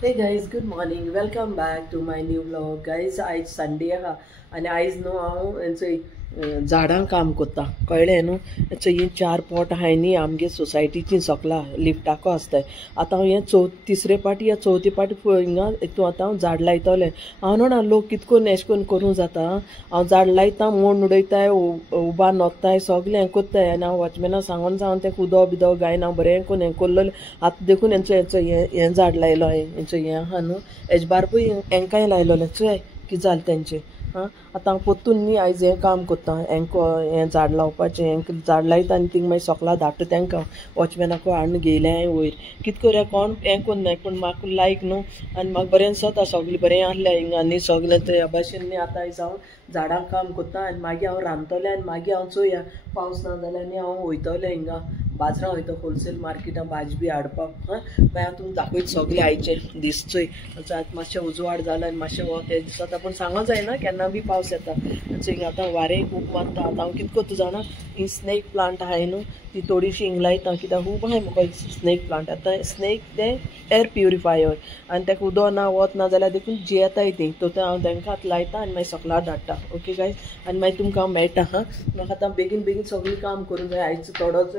Hey guys, good morning. Welcome back to my new vlog. Guys, आज Sunday हा आणि आज न्हू हांव झाडां काम कोत्ता कळ्ळें न्हू ही 4 पॉट आहाय न्ही आमगे सोसायटीची सकला लिफ्टाको आसताय आतां हांव हे तिसरे पाटी या चवथी पाटी हिंगा हितू आतां हांव झाड लायतलें हांव न्हू लोक कितकोन एश कोन्न करूं जाता हांव झाड लायता मोड उडयताय उबा नोत्ताय सगलें हें कोत्ताय आनी हांव वॉचमॅना सांगून जावन तेका उदो बिदो गायन हांव बरें कोन्न हें कोल्लें आतां देखून हेंचो हें झाड लायलो हांवें हेंचो हें आहा न्हू हेज बारपूय हेंकाय लायलोलें चोय कितें जालें तेंचें आतां हांव पोत्तून न्ही आयज हें काम कोत्ता हें झाड लावपाचें हें झाड लायता आनी थिंग मागीर सगळा धाडटा तेंकां वॉचमॅनाको हाडून घेयलें वयर कितें कोरया कोण हें कोन्नाय पूण म्हाका लायक न्हू आनी म्हाका बरें दिसता सगळें बरें आहलें हिंगा आनी सगलें ते ह्या भाशेन न्ही आतां आयज हांव झाडांक काम कोत्ता आनी मागीर हांव रांदतलें आनी मागीर हांव चोया पावस ना जाल्यार न्ही हांव वयतलें हिंगा बाजरां वयता होलसेल मार्केटां भाजी बी हाडपाक मागीर हांव तुमकां दाखयता सगलें आयचें दीस चोय मातशें उजवाड जालें आनी मातशें ते दिसता पूण सांगो जायना केन्ना बी पावस येता चोय आतां वारें खूब मारता आतां हांव कितें कोत्ता जाणा ही स्नेक प्लांट आहाय न्हू ती थोडीशी हिंग लायता कित्याक खूब आहाय म्हाका स्नेक प्लांट आतां स्नेक ते एअर प्युरिफायर आनी तेका उदो ना वत ना जाल्यार देखून जियेताय ती तो हांव तेंकां आतां लायता आनी मागीर सगळा धाडटा ओके गायज आनी मागीर तुमकां हांव मेळटा म्हाका आतां बेगीन बेगीन सगळीं काम करूंक जाय आयज थोडोच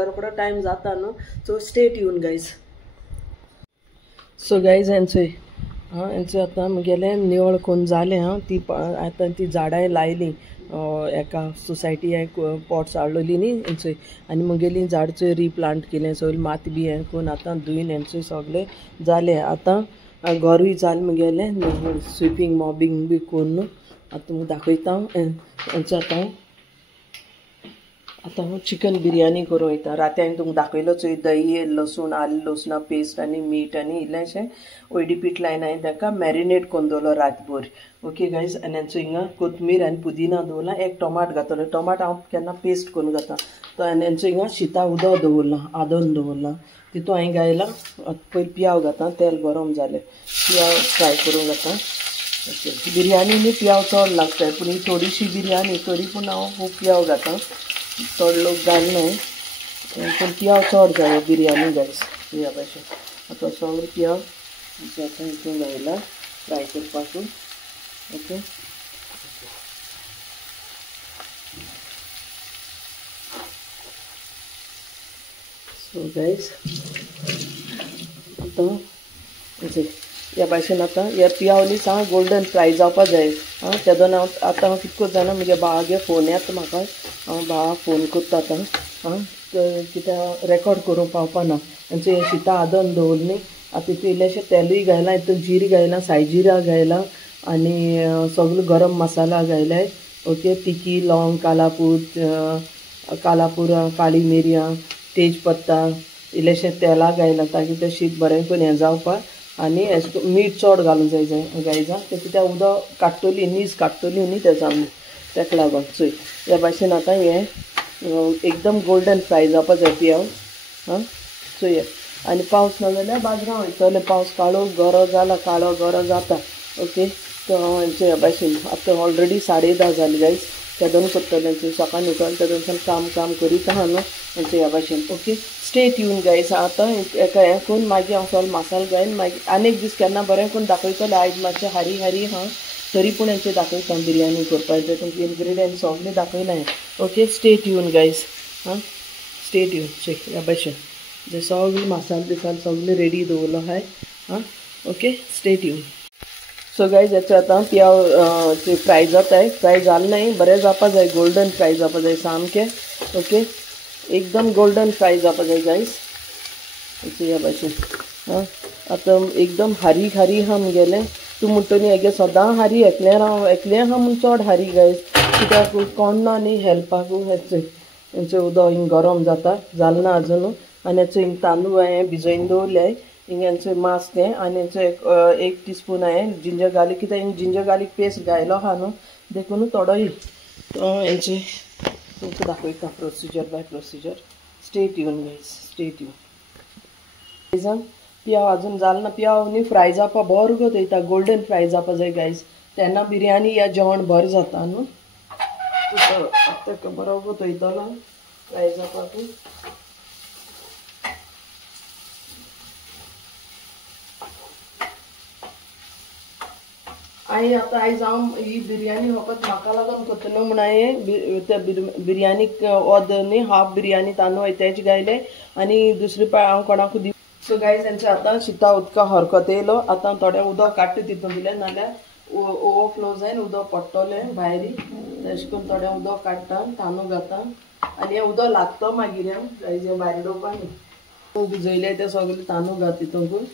रोकडो टायम जाता न्हू so stay tune guys so guys हेंचो आतां म्हगेलें निवळ कोन्न जालें ती आतां ती झाडां लायलीं एका सोसायटी पॉट्स हाडलोली न्ही हेंचोय आनी मुगेलीं झाड चोय रिप्लांट केलें सगळें माती बी हें करून आतां धुयन हेंचोय सगलें जालें आतां घरूय जालें मुगेलें स्विपींग मॉबींग बी कोन्न आतां तुमकां दाखयता हेंचो आतां हांव चिकन बिरयानी करूं वयता राती हांवें तुमकां दाखयलो चोय दही लसूण आलें लसुणा पेस्ट आनी मीठ आनी इल्लेंशें ओयडी पीठ लायन हांवें ताका मॅरिनेट कोन्न दवरलो रातभर ओके गायज आनी हेंचो हिंगा कोथमीर आनी पुदिना दवरला एक टोमाट घातलो टोमाट हांव केन्ना पेस्ट करून घाता तो आनी हेंचो हिंगा शिता उदक दवरलां आदन दवरलां तितू हांवें घायलां पयलीं पियाव घाता तेल गरम जालें पियाव फ्राय करूंक घाता ओके बिरयानी न्ही पियाव चड लागताय पूण ही थोडीशी बिरयानी तरी पूण हांव खूब पियाव घाता चड लोक घालनाय पूण पियाव चड जाय बिरयानी गायज ह्या भाशेन आतां सगळें पियाव आतां हितून घायला फ्राय करपाक ओके सो गायज आतां ह्या भाशेन आतां ह्या पियावली सा गोल्डन फ्राय जावपा जाय तेदोन आतां हांव कितें करता जाणा म्हगे भावागे फोन येता म्हाका हांव भावा फोन करता आतां कित्याक रेकॉर्ड करूंक पावपाना आमचें हें शिता आदन दवरलें न्ही आतां तितून इल्लेशें तेलूय घायलां हितून जीर घायलां सायजिरा घायलां आनी सगळो गरम मसाला घायलाय ओके तिकी लौंग कालापुरा काळी मिरयां तेजपत्ता इल्लेशें तेला घायलां ताकी तें शीत बरें करून हें जावपाक आनी मीठ चड घालूंक जाय गायजां कित्याक उदक काडटली नीज काडटली न्ही तेजो आमी तेका लागोन चोय ह्या भाशेन आतां हें एकदम गोल्डन फ्राय जावपा जाय पियाव चोय आनी पावस ना जाल्यार बाजरां वयतलें पावस काळो गरो जाला काळो गरो जाता ओके तो हांव हेंचो ह्या भाशेन आतां ऑलरेडी 10:30 जाली गायज तेदोन करतलें सकाळीं उठोन तेदोन काम करीत आहा न्हू हेंचो ह्या भाशेन ओके स्टे ट्यून गायज आतां एका हें करून मागीर हांव सगळो मसालो घायन मागीर आनीक दीस केन्ना बरें करून दाखयतलें आयज मातशें हारी तरी पूण हेंचें दाखयता बिरयानी करपाचें तुमकां इनग्रिडियंट सगळें दाखयलां हांवें okay stay tune guys stay tune चोय ह्या भाशेन जे सगळे मसालो बिसाल सगळें रेडी दवरलो आहाय okay stay tune so guys हेचो आतां पियाव ते फ्राय जाताय फ्राय जालें न्हय बरें जावपा जाय गोल्डन फ्राय जावपा जाय सामकें ओके एकदम गोल्डन फ्राय जावपा जाय गायज ह्या भाशेन आतां एकदम हारी आहा मुगेलें तूं म्हणटली हेगे सदां हारी एकलें आहा म्हूण चड हारी गायज कित्याक कोण ना न्ही हेल्पाकू हेंचें उदक हिंग गरम जाता जालें ना आजून आनी हेचो हिंग तांदूळ हांवें भिजोवन दवरल्याय हिंग हेंचें मास तें आनी हेंचो 1 टीस्पून हांवें जिंजर गार्लीक कित्याक हिंग जिंजर गार्लीक पेस्ट घायलो आहा न्हू देखून थोडो हेंचें तुमकां दाखयता procedure by procedure stay tune guys stay tune पियाव आजून जालें ना पियाव न्ही फ्राय जावपा बरो कोता गोल्डन फ्राय जावपा जाय गायज तेन्ना बिरयानी या जेवण बरें जाता न्हू ताका बरो कोतयतलो फ्राय जावपाक हांवें आतां आयज हांव ही बिरयानी फकत म्हाका लागून करतलो म्हूण हांवें त्या बिरयानीक ओद न्ही हाफ बिरयानी तांदूळ तेज घायले आनी दुसरे हांव कोणाकू दी. सो गायज तेंचे आतां शिता उदका हरकत येयलो. आतां थोडें उदक काडटा तितून दिलें नाल्यार ओवरफ्लो जायन उदक पडटलें भायरी. तशें करून थोडें उदक काडटा तांदूळ घालता आनी हें उदक लागता मागीर गायज हें भायर उडोवपा न्ही. भिजयले ते सगळे तांदूळ घाल तितून.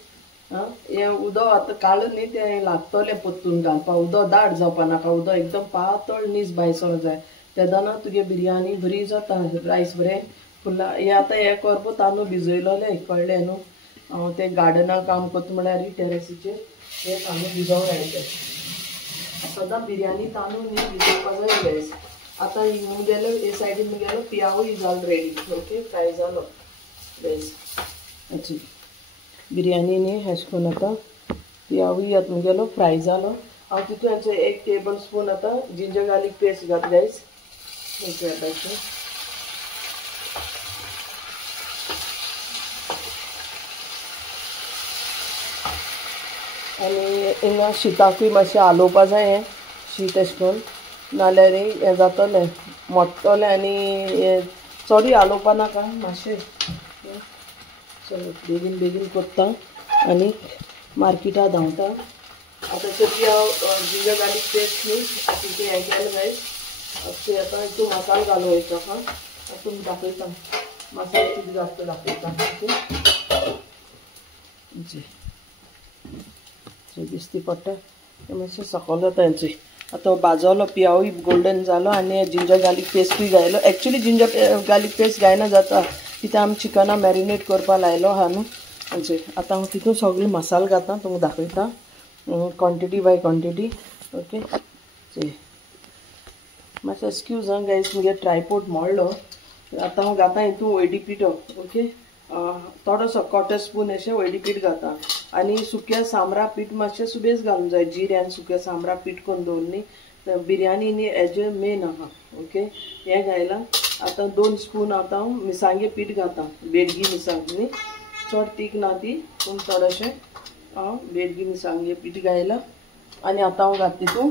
हें उदक आतां काडून न्ही तें लागतलें परतून घालपाक. उदक दाट जावपा नाका, उदक एकदम पातळ नीस भायर सर जाय. तेदोना तुगे बिरयानी बरी जाता, रायस बरें फुल्ला. हें आतां हें करपा तांदूळ भिजयलोलें कळ्ळें न्हू. हांव तें गार्डनाक काम करता म्हळ्यार टेरेसीचेर हें तांदूळ भिजोवंक घालता. सदां बिरयानी तांदूळ न्ही भिजोवपा जाय गायज. आतां मुगेलो हे सायडीन मुगेलो पियावूय जालो रेडी. ओके फ्राय जालो गायज. अच्छा बिरयानी न्ही अशें करून आतां पियावूय आतां मुगेलो फ्राय जालो. हांव तितून हेचो 1 टेबल स्पून आतां जिंजर गार्लीक पेस्ट घात गायज. आनी हिंगा शिताकूय मातशें हालोवपा जाय हें शीत अशें करून नाल्यार हें जातलें मोडटलें आनी हें चडूय हालोवपा नाका मातशें. चलो बेगीन बेगीन करता आनी मार्केटां धांवता. आतां तरी हांव जिंजर गार्लीक पेस्ट न्ही आतां तें हें केलें गायज. अशें आतां हितून मसालो घालूं वयता. तुमकां दाखयता मसालो कितें घालता दाखयता. दिसती पडटा मातशें सकयल जाता हेंचें. आतां भाजलो पियावूय गोल्डन जालो आनी जिंजर गार्लीक पेस्टूय घायलो. एक्चुली जिंजर गार्लीक पेस्ट घायना जाता कित्याक आमी चिकना मॅरिनेट करपा लायलो आहा न्हू हांचे. आतां हांव तितून सगळी मसालो घालता तुमकां दाखयता क्वॉन्टिटी बाय क्वॉन्टिटी. ओके मातशें एक्सक्यूज गायज मुगे ट्रायपॉड मोडलो. आतां हांव घाता हितून हळदी पिठो. ओके थोडोसो 1/4 स्पून अशें हळदी पीठ घाता आनी सुक्या सामरा पीठ मातशें सुबेज घालूंक जाय. जिऱ्यान सुक्या सामरा पीठ करून दवरली बिरयानी न्ही हेजें मेन आहा. ओके हें घायलां. आतां 2 स्पून आतां हांव मिरसांगे पीठ घाता. बेडगी मिरसांग न्ही चड तीख ना ती पूण थोडेशें हांव बेडगी मिरसांगे पीठ घायलां. आनी आतां हांव घात तितून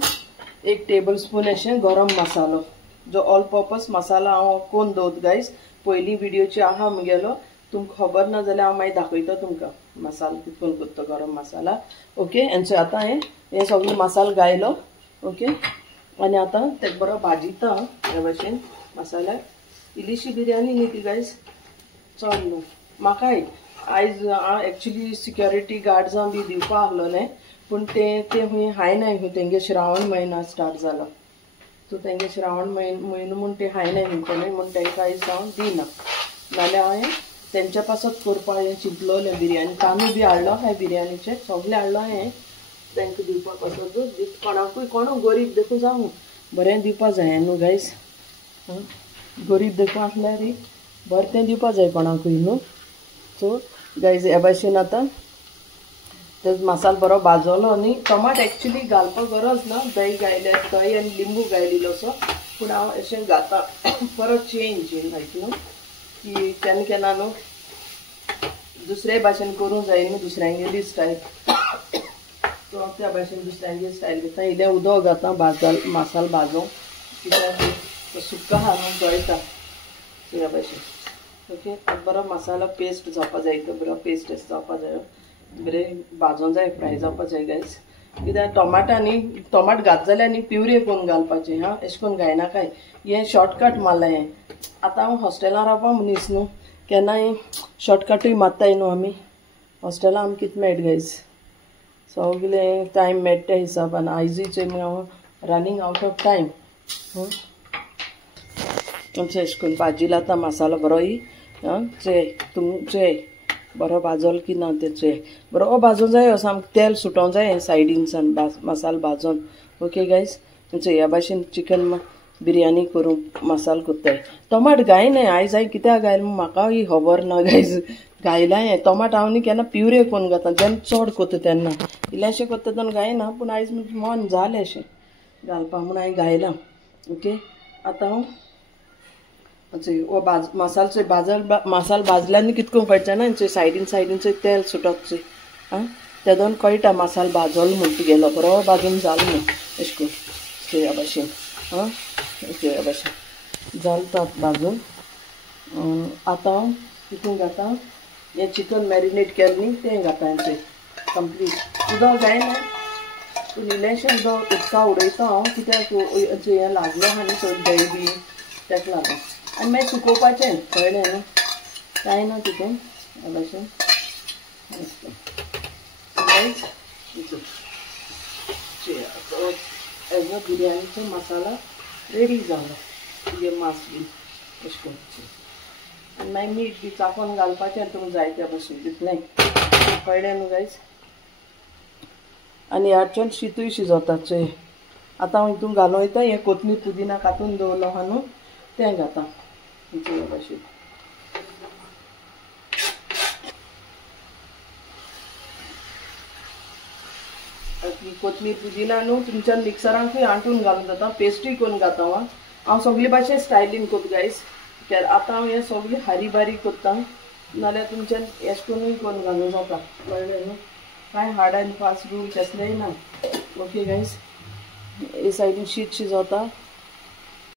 1 टेबल स्पून अशें गरम मसालो जो ऑल पर्पज मसाला हांव कोन्न दवरता गायज. पयलीं विडियोची आहा मुगेलो तुमकां खबर ना जाल्यार हांव मागीर दाखयता तुमकां मसालो कितून करता गरम मसाला. ओके हेंचो आतां हें सगळो मसालो घायलो. ओके आनी आतां तेका बरो भाजिता हे भाशेन मसाल्याक. इल्लीशी बिरयानी न्ही ती गायज चड न्हू. म्हाकाय आयज हांव एक्चुली सिक्युरिटी गार्ड्सां बी दिवपा आहलोलें पूण ते खूंय हायनाय खंय तेंगे श्रावण म्हयनो स्टार्ट जाला. सो तेंगे श्रावण म्हयनो म्हूण ते हायनाय म्हणटलें म्हूण तेंकां आयज हांव दिना. नाल्यार हांवें तेंच्या पासत करपा हें चिंतलोलें बिरयानी. तांदूळ बी हाडलो हांवें बिरयानीचे सगळें हाडलो हांवें तेंकां दिवपा पासत. कोणाकूय कोणू गरीब देखून जावं बरें दिवपा जाय न्हू गायज. गरीब देखून आसल्यार बरें तें दिवपा जाय कोणाकूय न्हू. सो गायज हे भाशेन आतां ते मसालो बरो भाजलो आनी टमाट एक्चुली घालपाक गरज ना. दही घायले दही आनी लिंबू घायलिलोसो पूण हांव अशें घाता बरो चेंज लायक न्हू की केन्ना केन्ना न्हू दुसरे भाशेन करूंक जाय न्हू दुसऱ्यांगेली स्टायल. सो त्या भाशेन दुसऱ्यांगे स्टायल घेता. इल्लें उदक घाता मसालो भाजूंक कित्याक सुक्का आहा न्हू जळटा ह्या भाशेन. ओके बरो मसालो पेस्ट जावपा जाय. बरो पेस्ट जावपा जाय बरें भाजूंक जाय फ्राय जावपा जाय गायज. कित्याक टमाटां न्ही टमाट घात जाल्यार न्ही प्युरे करून घालपाचें हां अशें करून घायनाकाय. हें शॉर्टकट मारलां हें. आतां हांव हॉस्टेलां रावपा मनीस न्हू केन्नाय शॉर्टकटूय मारताय न्हू आमी. हॉस्टेलां आमी कितें मेळटा गायज सगलें टायम मेळटा त्या हिसाबान. आयजूच हांव रनींग आवट ऑफ टायम. तुमचें अशें करून भाजी लाता मसालो बरोय तुमचे बरो भाजलो की ना तेचो बरो भाजूंक जाय. सामकें तेल सुटोंक जाय सायडीनसान मसालो भाजून. ओके गायज तुमचो ह्या भाशेन चिकन बिरयानी करूं मसालो कोत्ताय. टमाट घायनाय आयज हांवें कित्याक घायल म्हाका खबर ना गायज. घायला हें टमाट हांव न्ही केन्ना प्युरे करून घाता जेन्ना चड कोत्ता तेन्ना. इल्लेशें कोत्ता तेन्ना घायना पूण आयज मन जालें अशें घालपा म्हूण हांवें घायलां. ओके आतां हांव वो मसालो भाजल्यार कितको कळचें ना सायडीन तेल सुटोचें आं तेदोन कळटा मसालो भाजलो म्हूण तुगेलो बरो भाजून जालो म्हूण अशें करून ह्या भाशेन आं ह्या भाशेन जालो भाजून आतां हांव तितून घालता हें चिकन मॅरिनेट केलें न्ही तें घालता हांवें कंप्लीट उदक जायना पूण इल्लेंशें उदक उदका उडयता हांव कित्याक हें लागलो आहा न्ही चड दही बी तेका लागून आनी मागीर सुकोवपाचें कळ्ळें न्हू कांय ना तितून ह्या भाशेन हेजो बिरयानीचो मसाला रेडी जालो तुगे मास बी अशें करचें आनी मागीर मीठ बी चाकोन घालपाचें तुमकां जाय त्या भाशेन तितलें कळ्ळें न्हू गायज आनी ह्याच्यान शीतूय शिजोता चोय आतां हांव हितून घालूं वयता हें कोथमीर पुदिना कांतून दवरलो आहा न्हू तें घाता ह्या भाशेन कोथमीर पुदिना न्हू तुमच्या मिक्सरांकूय आंटून घालून जाता पेस्टूय करून घाता हांव सगळे भाशेन स्टायलीन कोत गायज कित्याक आतां हांव हें सगळें हारी बारीक कोत्ता नाल्यार तुमच्यान एश करूनय करून घालूं जाता कळ्ळें न्हू कांय हार्ड एंड फास्ट रूल कसलेंय ना ओके गायज हे सायडीन शीत शिजोता